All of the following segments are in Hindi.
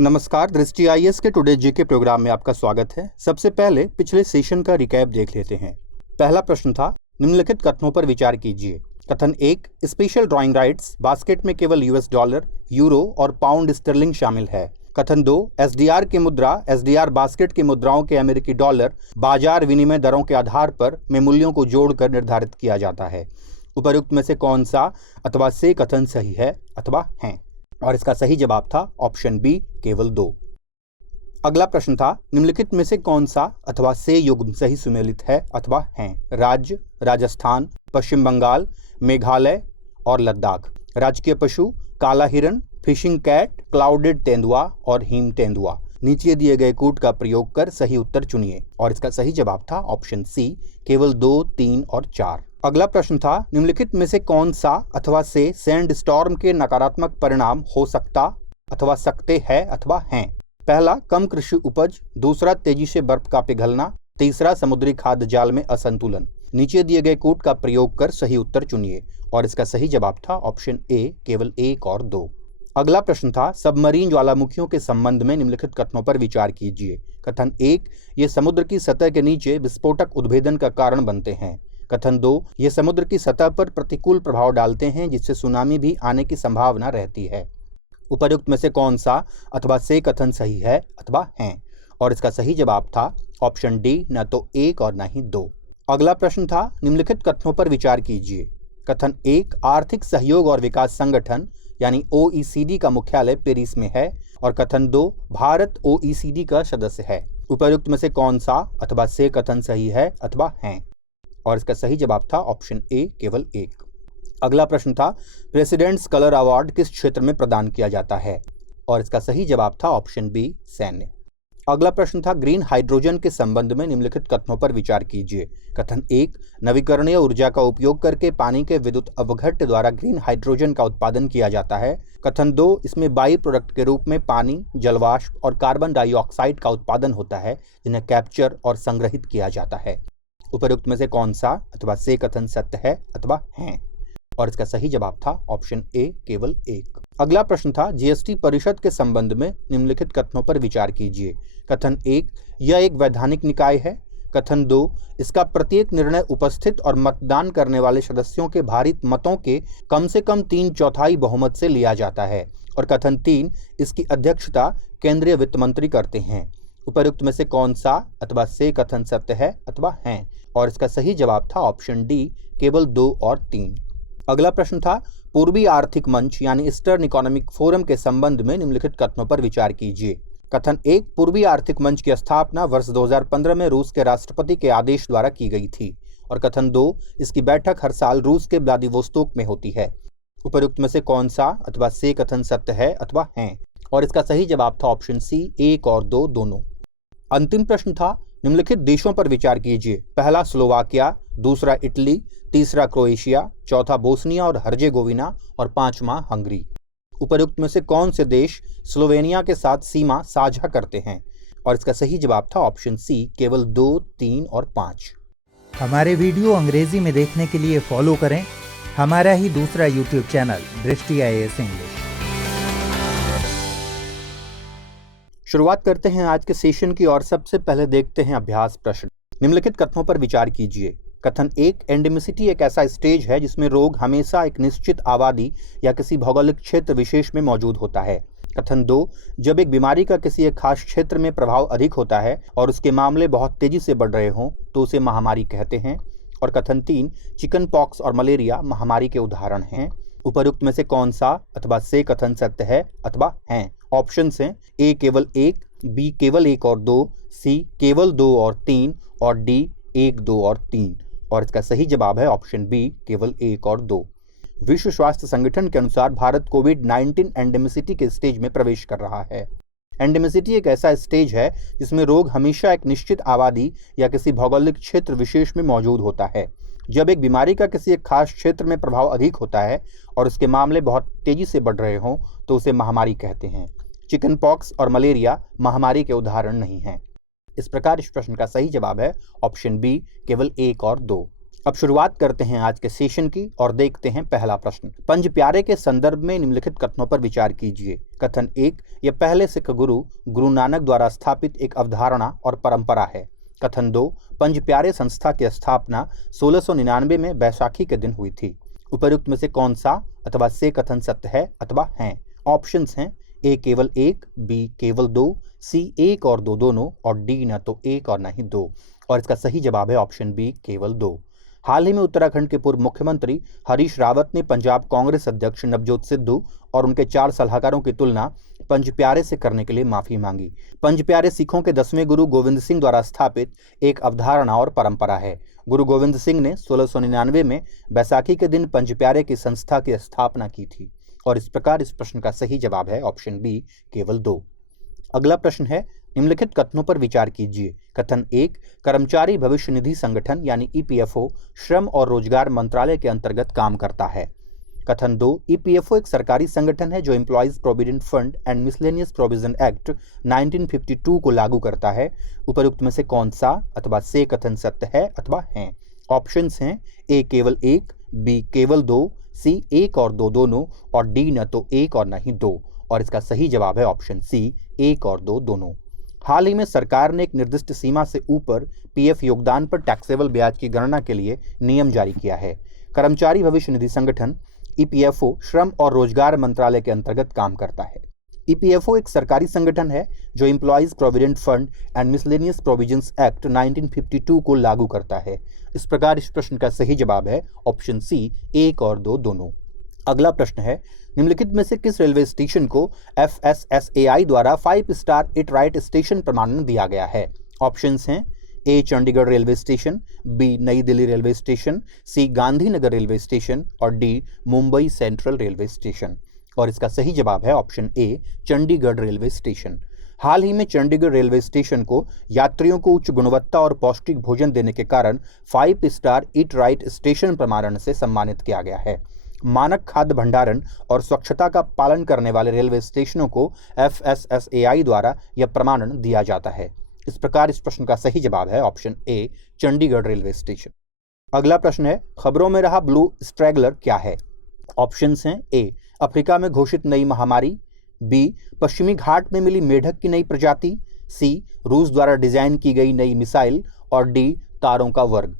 नमस्कार, दृष्टि आईएएस के टुडे जीके प्रोग्राम में आपका स्वागत है। सबसे पहले पिछले सेशन का रिकैप देख लेते हैं। पहला प्रश्न था, निम्नलिखित कथनों पर विचार कीजिए। कथन 1, स्पेशल ड्राइंग राइट्स बास्केट में केवल यूएस डॉलर, यूरो और पाउंड स्टर्लिंग शामिल है। कथन 2, एसडीआर की मुद्रा एसडीआर बास्केट की मुद्राओं के अमेरिकी डॉलर बाजार विनिमय दरों के आधार पर में मूल्यों को जोड़कर निर्धारित किया जाता है। उपर्युक्त में से कौन सा अथवा से कथन सही है अथवा हैं? और इसका सही जवाब था ऑप्शन बी, केवल 2। अगला प्रश्न था, निम्नलिखित में से कौन सा अथवा से युग्म सही सुमेलित है अथवा हैं? राज्य, राजस्थान, पश्चिम बंगाल, मेघालय और लद्दाख। राजकीय पशु काला हिरण, फिशिंग कैट, क्लाउडेड तेंदुआ और हिम तेंदुआ। नीचे दिए गए कूट का प्रयोग कर सही उत्तर चुनिए। और इसका सही जवाब था ऑप्शन सी, केवल 2, 3 और 4। अगला प्रश्न था, निम्नलिखित में से कौन सा अथवा से सैंड स्टॉर्म के नकारात्मक परिणाम हो सकता अथवा सकते हैं अथवा हैं? पहला, कम कृषि उपज। दूसरा, तेजी से बर्फ का पिघलना। तीसरा, समुद्री खाद्य जाल में असंतुलन। नीचे दिए गए कूट का प्रयोग कर सही उत्तर चुनिए। और इसका सही जवाब था ऑप्शन ए, केवल 1 और 2। अगला प्रश्न था, सबमरीन ज्वालामुखियों के संबंध में निम्नलिखित कथनों पर विचार कीजिए। कथन 1, ये समुद्र की सतह के नीचे विस्फोटक उद्भेदन का कारण बनते हैं। कथन 2, ये समुद्र की सतह पर प्रतिकूल प्रभाव डालते हैं जिससे सुनामी भी आने की संभावना रहती है। उपर्युक्त में से कौन सा अथवा से कथन सही है अथवा हैं? और इसका सही जवाब था ऑप्शन डी, न तो 1 और न ही 2। अगला प्रश्न था, निम्नलिखित कथनों पर विचार कीजिए। कथन 1, आर्थिक सहयोग और विकास संगठन यानी ओईसीडी का मुख्यालय पेरिस में है। और कथन 2, भारत ओईसीडी का सदस्य है। उपर्युक्त में से कौन सा अथवा से कथन सही है अथवा हैं? और इसका सही जवाब था ऑप्शन ए, केवल 1। अगला प्रश्न था, प्रेसिडेंट्स कलर अवार्ड किस क्षेत्र में प्रदान किया जाता है? और इसका सही जवाब था ऑप्शन बी, सैन्य। अगला प्रश्न था, ग्रीन हाइड्रोजन के संबंध में निम्नलिखित कथनों पर विचार कीजिए। कथन 1, नवीकरणीय ऊर्जा का उपयोग करके पानी के विद्युत अवघट्ट द्वारा ग्रीन हाइड्रोजन का उत्पादन किया जाता है। कथन 2, इसमें बाई प्रोडक्ट के रूप में पानी, जलवाष्प और कार्बन डाइऑक्साइड का उत्पादन होता है जिन्हें कैप्चर और संग्रहित किया जाता है। उपर्युक्त में से कौन सा अथवा से कथन सत्य है अथवा हैं? और इसका सही जवाब था ऑप्शन ए, केवल 1। अगला प्रश्न था, जीएसटी परिषद के संबंध में निम्नलिखित कथनों पर विचार कीजिए। कथन 1, यह एक वैधानिक निकाय है। कथन 2, इसका प्रत्येक निर्णय उपस्थित और मतदान करने वाले सदस्यों के भारित मतों के कम से कम 3/4 बहुमत से लिया जाता है। और कथन 3, इसकी अध्यक्षता केंद्रीय वित्त मंत्री करते हैं। उपर्युक्त में से कौन सा अथवा से कथन सत्य है अथवा हैं? और इसका सही जवाब था ऑप्शन डी, केवल 2 और 3। अगला प्रश्न था, पूर्वी आर्थिक मंच यानी ईस्टर्न इकोनॉमिक फोरम के संबंध में निम्नलिखित कथनों पर विचार कीजिए। कथन 1, पूर्वी आर्थिक मंच की स्थापना वर्ष 2015 में रूस के राष्ट्रपति के आदेश द्वारा की गई थी। और कथन 2, इसकी बैठक हर साल रूस के व्लादिवोस्तोक में होती है। उपर्युक्त में से कौन सा अथवा से कथन सत्य है अथवा हैं? और इसका सही जवाब था ऑप्शन सी, 1 और 2 दोनों। अंतिम प्रश्न था, निम्नलिखित देशों पर विचार कीजिए। पहला, स्लोवाकिया। दूसरा, इटली। तीसरा, क्रोएशिया। चौथा, बोस्निया और हर्जेगोविना। और 5वां, हंगरी। उपर्युक्त में से कौन से देश स्लोवेनिया के साथ सीमा साझा करते हैं? और इसका सही जवाब था ऑप्शन सी, केवल 2, 3 और 5। हमारे वीडियो अंग्रेजी में देखने के लिए फॉलो करें हमारा ही दूसरा यूट्यूब चैनल दृष्टि आईएएस इंग्लिश। शुरुआत करते हैं आज के सेशन की और सबसे पहले देखते हैं अभ्यास प्रश्न। निम्नलिखित कथनों पर विचार कीजिए। कथन 1, एंडेमिसिटी एक ऐसा स्टेज है जिसमें रोग हमेशा एक निश्चित आबादी या किसी भौगोलिक क्षेत्र विशेष में मौजूद होता है। कथन 2, जब एक बीमारी का किसी एक खास क्षेत्र में प्रभाव अधिक होता है और उसके मामले बहुत तेजी से बढ़ रहे हों तो उसे महामारी कहते हैं। और कथन 3, चिकन पॉक्स और मलेरिया महामारी के उदाहरण हैं। उपर्युक्त में से कौन सा अथवा से कथन सत्य है अथवा हैं? ऑप्शन हैं, ए केवल 1, बी केवल 1 और 2, सी केवल 2 और 3 और डी 1, 2 और 3। और इसका सही जवाब है ऑप्शन बी, केवल 1 और 2। विश्व स्वास्थ्य संगठन के अनुसार भारत कोविड-19 एंडेमिसिटी के स्टेज में प्रवेश कर रहा है। एंडेमिसिटी एक ऐसा स्टेज है जिसमें रोग हमेशा एक निश्चित आबादी या किसी भौगोलिक क्षेत्र विशेष में मौजूद होता है। जब एक बीमारी का किसी एक खास क्षेत्र में प्रभाव अधिक होता है और उसके मामले बहुत तेजी से बढ़ रहे हों तो उसे महामारी कहते हैं। चिकन पॉक्स और मलेरिया महामारी के उदाहरण नहीं हैं। इस प्रकार इस प्रश्न का सही जवाब है ऑप्शन बी, केवल 1 और 2। अब शुरुआत करते हैं आज के सेशन की और देखते हैं पहला प्रश्न। पंज प्यारे के संदर्भ में निम्नलिखित कथनों पर विचार कीजिए। कथन 1, यह पहले सिख गुरु गुरु नानक द्वारा स्थापित एक अवधारणा और परंपरा है। कथन 2, पंज प्यारे संस्था की स्थापना 1699 में बैसाखी के दिन हुई थी। उपर्युक्त में से कौन सा अथवा से कथन सत्य है अथवा हैं? ऑप्शंस हैं ए केवल एक, बी केवल दो, सी एक और दो दोनों, और डी न तो एक और न ही दो। और इसका सही जवाब है ऑप्शन बी केवल दो। हाल ही में उत्तराखंड के पूर्व मुख्यमंत्री हरीश रावत ने पंजाब कांग्रेस अध्यक्ष नवजोत सिद्धू और उनके 4 सलाहकारों की तुलना पंज प्यारे से करने के लिए माफी मांगी। पंज प्यारे सिखों के 10वें गुरु गोविंद सिंह द्वारा स्थापित एक अवधारणा और परंपरा है। गुरु गोविंद सिंह ने 1699 में बैसाखी के दिन पंज प्यारे की संस्था की स्थापना की थी। और इस प्रकार इस प्रश्न का सही जवाब है ऑप्शन बी केवल 2। अगला प्रश्न है, निम्नलिखित कथनों पर विचार कीजिए। कथन 1, कर्मचारी भविष्य निधि संगठन यानी ईपीएफओ श्रम और रोजगार मंत्रालय के अंतर्गत काम करता है। कथन 2, ईपीएफओ एक सरकारी संगठन है जो employees provident fund and miscellaneous provision act 1952 को लागू करता है। उपर्युक्त में से कौन सा अथवा से कथन सत्य है अथवा हैं? ऑप्शंस हैं ए केवल एक, बी केवल दो, सी एक और दो दोनों, और डी न तो एक और न ही दो। और इसका सही जवाब है ऑप्शन सी एक और दो दोनों। हाल ही में सरकार ने एक निर्दिष्ट सीमा से ऊपर पीएफ योगदान पर टैक्सेबल ब्याज की गणना के लिए नियम जारी किया है। कर्मचारी भविष्य निधि संगठन ईपीएफओ श्रम और रोजगार मंत्रालय के अंतर्गत काम करता है। ईपीएफओ एक सरकारी संगठन है जो employees provident fund and miscellaneous provisions act 1952 को लागू करता है। इस प्रकार इस प्रश्न का सही जवाब है ऑप्शन सी एक और दो दोनों। अगला प्रश्न है, निम्नलिखित में से किस रेलवे स्टेशन को FSSAI द्वारा 5 स्टार इट राइट स्टेशन प्रमाणन दिया गया है? ऑप्शंस हैं A Chandigarh railway station, B Nai Delhi railway station, C Gandhinagar railway station, और D Mumbai central railway station. और इसका सही जवाब है option A Chandigarh railway station. हाल ही में चंडीगढ़ रेलवे स्टेशन को यात्रियों को उच्च गुणवत्ता और पौष्टिक भोजन देने के कारण 5 स्टार ईट राइट स्टेशन प्रमाणन से सम्मानित किया गया है। मानक खाद्य भंडारण और स्वच्छता का पालन करने वाले रेलवे स्टेशनों को FSSAI द्वारा यह प्रमाणन दिया जाता है। इस प्रकार इस प्रश्न का सही जवाब है option A Chandigarh railway station. अगला प्रश्न है, खबरों में रहा ब्लू स्ट्रैगलर क्या है? ऑप्शंस हैं ए अफ्रीका में घोषित नई महामारी, बी पश्चिमी घाट में मिली मेढक की नई प्रजाति, सी रूस द्वारा डिजाइन की गई नई मिसाइल, और डी तारों का वर्ग।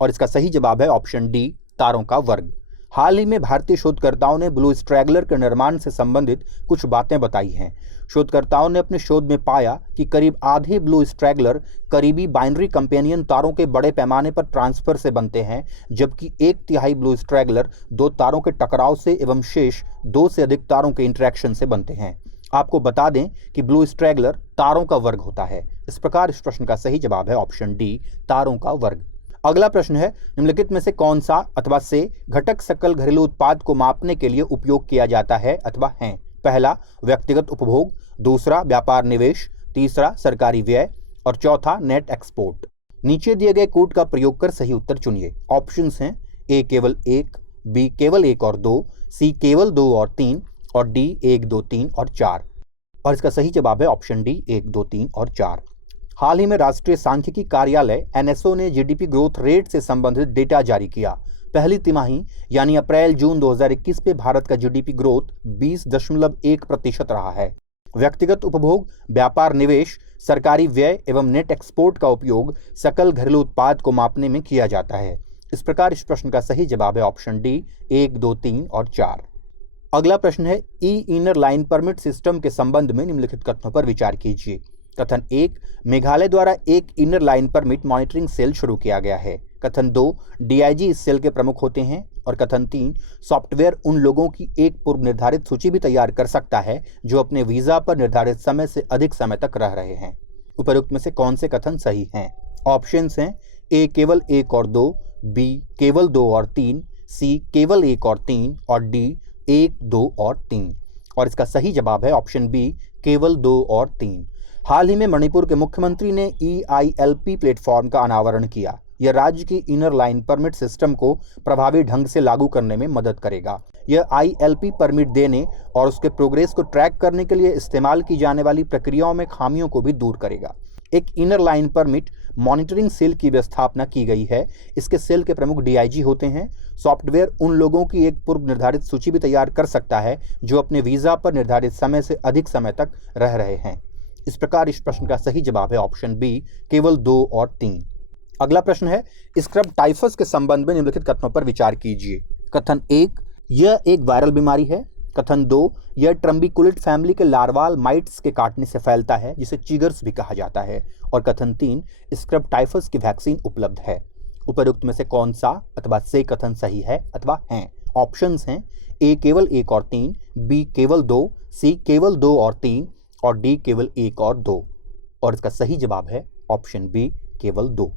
और इसका सही जवाब है ऑप्शन डी तारों का वर्ग। हाल ही में भारतीय शोधकर्ताओं ने ब्लू स्ट्रैगलर के निर्माण से संबंधित कुछ बातें बताई हैं। शोधकर्ताओं ने अपने शोध में पाया कि करीब आधे ब्लू स्ट्रैगलर करीबी बाइनरी कंपेनियन तारों के बड़े पैमाने पर ट्रांसफर से बनते हैं, जबकि 1/3 ब्लू स्ट्रैगलर 2 तारों के टकराव से एवं शेष 2 से अधिक तारों के इंटरेक्शन से बनते हैं। आपको बता दें कि ब्लू स्ट्रैगलर तारों का वर्ग होता है। इस प्रकार इस प्रश्न का सही जवाब है ऑप्शन डी तारों का वर्ग। अगला प्रश्न है, निम्नलिखित में से कौन सा अथवा से घटक सकल घरेलू उत्पाद को मापने के लिए उपयोग किया जाता है अथवा हैं? पहला व्यक्तिगत उपभोग, दूसरा व्यापार निवेश, तीसरा सरकारी व्यय, और चौथा नेट एक्सपोर्ट। नीचे दिए गए कोड का प्रयोग कर सही उत्तर चुनिए। ऑप्शंस हैं ए केवल एक, बी केवल एक और दो, सी केवल 2 और 3, और डी 1, 2, 3 और 4। और इसका सही जवाब है ऑप्शन डी 1, 2, 3 और 4। हाल ही में राष्ट्रीय सांख्यिकी कार्यालय NSO ने जीडीपी ग्रोथ रेट से संबंधित डेटा जारी किया। पहली तिमाही यानी अप्रैल-जून 2021 में भारत का जीडीपी ग्रोथ 20.1% रहा है। व्यक्तिगत उपभोग, व्यापार निवेश, सरकारी व्यय एवं नेट एक्सपोर्ट का उपयोग सकल घरेलू उत्पाद को मापने में किया जाता है। इस प्रकार इस प्रश्न का सही जवाब है ऑप्शन डी 1, 2, 3 और 4। अगला प्रश्न है, ई इनर लाइन परमिट सिस्टम के संबंध में निम्नलिखित कथनों पर विचार कीजिए। कथन 1, मेघालय द्वारा एक inner line permit monitoring cell शुरू किया गया है। कथन 2, डीआईजी इस सेल के प्रमुख होते हैं। और कथन 3, सॉफ्टवेयर उन लोगों की एक पूर्व निर्धारित सूची भी तैयार कर सकता है जो अपने वीजा पर निर्धारित समय से अधिक समय तक रह रहे हैं। उपर्युक्त में से कौन से कथन सही हैं? ऑप्शंस हैं ए केवल 1 और 2, बी केवल 2 और 3, सी केवल 1 और 3, और डी 1, 2 और 3। और इसका सही जवाब है ऑप्शन बी केवल 2 और 3। हाल ही में मणिपुर के मुख्यमंत्री ने EILP प्लेटफॉर्म का अनावरण किया। यह राज्य की इनर लाइन परमिट सिस्टम को प्रभावी ढंग से लागू करने में मदद करेगा। यह ILP परमिट देने और उसके प्रोग्रेस को ट्रैक करने के लिए इस्तेमाल की जाने वाली प्रक्रियाओं में खामियों को भी दूर करेगा। एक inner line permit monitoring cell की भी स्थापना की गई है। इसके सेल के प्रमुख डीआईजी होते हैं। सॉफ्टवेयर उन लोगों की एक पूर्व निर्धारित सूची भी तैयार कर सकता है जो अपने वीज़ा पर निर्धारित समय से अधिक समय तक रह रहे हैं। इस प्रकार इस प्रश्न का सही जवाब है ऑप्शन बी, केवल 2 और 3। अगला प्रश्न है, स्क्रब टाइफस के संबंध में निम्नलिखित कथनों पर विचार कीजिए। कथन 1, यह एक वायरल बीमारी है। कथन 2, यह ट्रम्बिकुलिट फैमिली के लार्वाल माइट्स के काटने से फैलता है जिसे चिगर्स भी कहा जाता है। और कथन 3, स्क्रब टाइफस की वैक्सीन उपलब्ध है। उपरोक्त में से कौन सा अथवा से कथन सही है अथवा हैं? ऑप्शंस हैं ए केवल 1 और 3, बी केवल 2, सी केवल 2 और 3 और डी केवल 1 और 2। और इसका सही जवाब है ऑप्शन बी, केवल 2।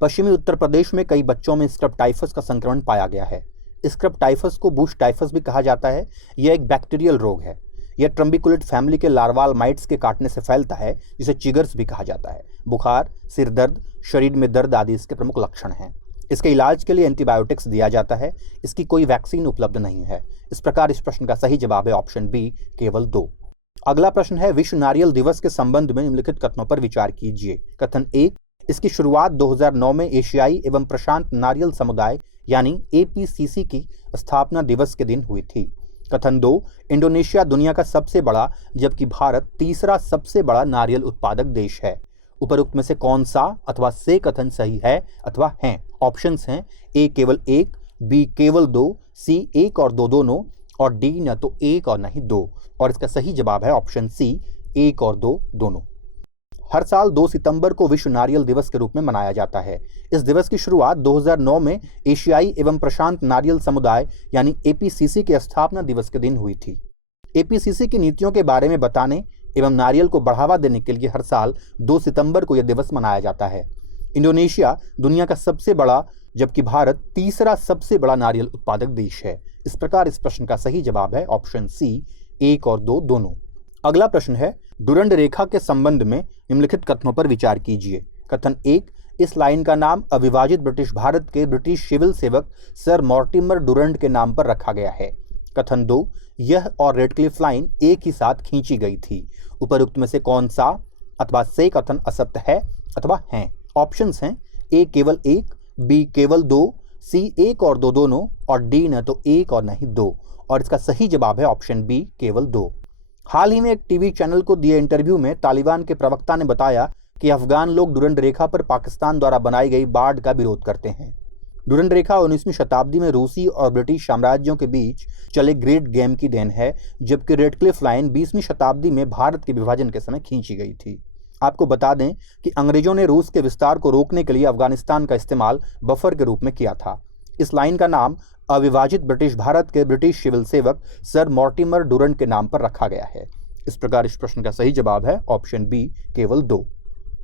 पश्चिमी उत्तर प्रदेश में कई बच्चों में स्क्रब टाइफस का संक्रमण पाया गया है। स्क्रब टाइफस को बुश टाइफस भी कहा जाता है। यह एक बैक्टीरियल रोग है। यह ट्रम्बिकुलिट फैमिली के लार्वाल माइट्स के काटने से फैलता है जिसे चिगर्स भी कहा जाता है। बुखार, सिर दर्द, शरीर में दर्द आदि इसके प्रमुख लक्षण हैं। इसके इलाज के लिए एंटीबायोटिक्स दिया जाता है। इसकी कोई वैक्सीन उपलब्ध नहीं है। इस प्रकार इस प्रश्न का सही जवाब है ऑप्शन बी, केवल 2। अगला प्रश्न है, विश्व नारियल दिवस के संबंध में निम्नलिखित कथनों पर विचार कीजिए। कथन 1, इसकी शुरुआत 2009 में एशियाई एवं प्रशांत नारियल समुदाय यानी एपीसीसी की स्थापना दिवस के दिन हुई थी। कथन 2, इंडोनेशिया दुनिया का सबसे बड़ा जबकि भारत तीसरा सबसे बड़ा नारियल उत्पादक देश है। उपरोक्त में से कौन सा अथवा से कथन सही है अथवा हैं? ऑप्शंस हैं ए केवल 1, बी केवल 2, सी 1 और 2 दोनों और डी न तो 1 और न ही 2। और इसका सही जवाब है ऑप्शन सी, 1 और 2 दोनों। हर साल 2 सितंबर को विश्व नारियल दिवस के रूप में मनाया जाता है। इस दिवस की शुरुआत 2009 में एशियाई एवं प्रशांत नारियल समुदाय यानी एपीसीसी के स्थापना दिवस के दिन हुई थी। एपीसीसी की नीतियों के बारे में बताने एवं नारियल को बढ़ावा देने के लिए हर साल 2 सितंबर को यह दिवस मनाया जाता है। इंडोनेशिया दुनिया का सबसे बड़ा जबकि भारत तीसरा सबसे बड़ा नारियल उत्पादक देश है। इस प्रकार इस प्रश्न का सही जवाब है ऑप्शन सी, 1 और 2 दोनों। अगला प्रश्न है, डुरंड रेखा के संबंध में निम्नलिखित कथनों पर विचार कीजिए। कथन 1, इस लाइन का नाम अविभाजित ब्रिटिश भारत के ब्रिटिश सिविल सेवक सर मॉर्टिमर डुरंड के नाम पर रखा गया है। कथन 2, यह और रेडक्लिफ लाइन एक ही साथ खींची गई थी। उपरोक्त में से कौन सा अथवा से कथन असत्य है अथवा हैं? ऑप्शंस हैं ए केवल 1, बी केवल 2, सी 1 और 2 दोनों और डी न तो 1 और न ही 2। और इसका सही जवाब है ऑप्शन बी, केवल 2। हाल ही में एक टीवी चैनल को दिए इंटरव्यू में तालिबान के प्रवक्ता ने बताया कि अफगान लोग डुरंड रेखा पर पाकिस्तान द्वारा बनाई गई बाढ़ का विरोध करते हैं। डुरंड रेखा 19वीं शताब्दी में रूसी और ब्रिटिश साम्राज्यों के बीच चले ग्रेट गेम की देन है, जबकि रेडक्लिफ लाइन 20वीं शताब्दी में भारत के विभाजन के समय खींची गई थी। आपको बता दें कि अंग्रेजों ने रूस के विस्तार को रोकने के लिए अफगानिस्तान का इस्तेमाल बफर के रूप में किया था। इस लाइन का नाम अविभाजित ब्रिटिश भारत के ब्रिटिश सिविल सेवक सर मॉर्टिमर डुरंड के नाम पर रखा गया है। इस प्रकार इस प्रश्न का सही जवाब है ऑप्शन बी, केवल 2।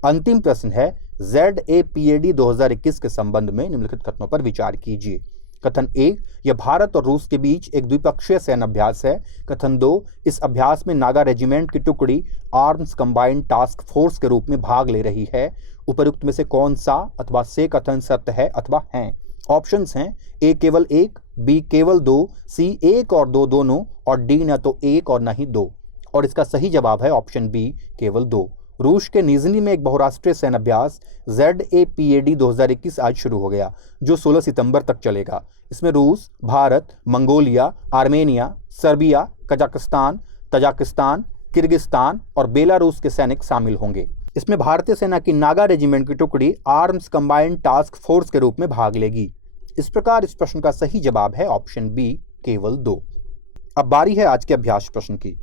अंतिम प्रश्न है, ZAPAD 2021 के संबंध में निम्नलिखित कथनों पर विचार कीजिए। कथन 1, यह भारत और रूस के बीच एक द्विपक्षीय सैन्य अभ्यास है। कथन 2, इस अभ्यास में नागा रेजिमेंट की टुकड़ी आर्म्स कंबाइंड टास्क फोर्स के रूप में भाग ले रही है। उपरोक्त में से कौन सा अथवा से कथन सत्य है अथवा हैं? ऑप्शंस हैं ए केवल 1, बी केवल 2, सी 1 और 2 दोनों और डी न तो 1 और न ही 2। और इसका सही जवाब है ऑप्शन बी, केवल 2। रूस के निजनी में एक बहुराष्ट्रीय सैन्य अभ्यास ZAPAD 2021 आज शुरू हो गया, जो 16 सितंबर तक चलेगा। इसमें रूस, Bharat, Mongolia, Armenia, Serbia, Kazakhstan, Tajikistan, Kyrgyzstan और बेलारूस के सैनिक शामिल होंगे। इसमें भारतीय सेना की नागा रेजिमेंट की टुकड़ी आर्म्स कंबाइंड टास्क फोर्स के रूप में भाग लेगी। इस प्रकार इस प्रश्न का सही जवाब है ऑप्शन बी, केवल 2। अब बारी है आज के अभ्यास प्रश्न की।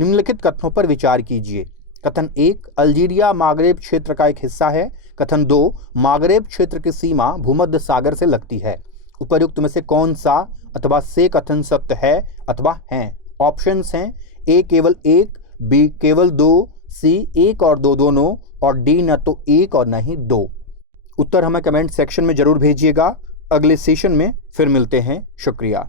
निम्नलिखित कथनों पर विचार कीजिए। कथन 1, अल्जीरिया मागरेब क्षेत्र का एक हिस्सा है। कथन 2, मागरेब क्षेत्र की सीमा भूमध्य सागर से लगती है। उपर्युक्त में से कौन सा अथवा से कथन सत्य है अथवा हैं? ऑप्शंस हैं ए केवल 1, बी केवल 2, सी 1 और 2 दोनों और डी न तो 1 और न ही 2। उत्तर हमें कमेंट सेक्शन में जरूर भेजिएगा। अगले सेशन में फिर मिलते हैं। शुक्रिया।